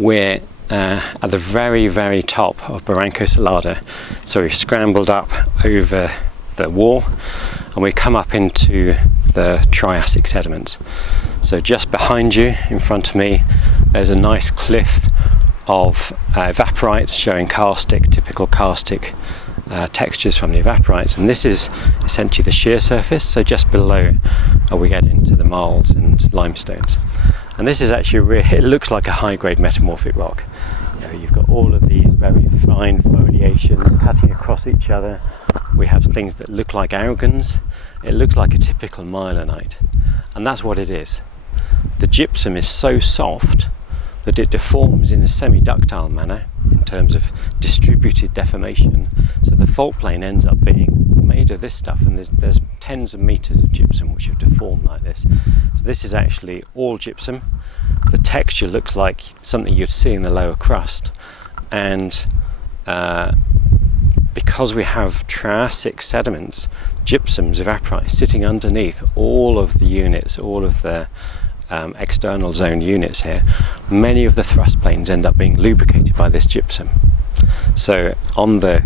we're at the very, very top of Barranco Salada. So we've scrambled up over the wall and we come up into the Triassic sediments. So just behind you, in front of me, there's a nice cliff of evaporites showing karstic, typical karstic textures from the evaporites, and this is essentially the shear surface. So just below we get into the marls and limestones, and this is actually it looks like a high-grade metamorphic rock. You know, you've got all of these very fine foliations cutting across each other. We have things that look like argons. It looks like a typical Mylonite, and that's what it is. The gypsum is so soft that it deforms in a semi-ductile manner in terms of distributed deformation. So the fault plane ends up being made of this stuff, and there's tens of meters of gypsum which have deformed like this. So this is actually all gypsum. The texture looks like something you'd see in the lower crust, and because we have Triassic sediments, gypsums evaporite sitting underneath all of the units, all of the external zone units here, many of the thrust planes end up being lubricated by this gypsum. So on the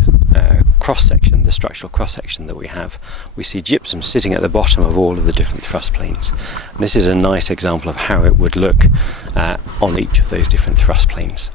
cross-section, the structural cross-section that we have, we see gypsum sitting at the bottom of all of the different thrust planes. And this is a nice example of how it would look on each of those different thrust planes.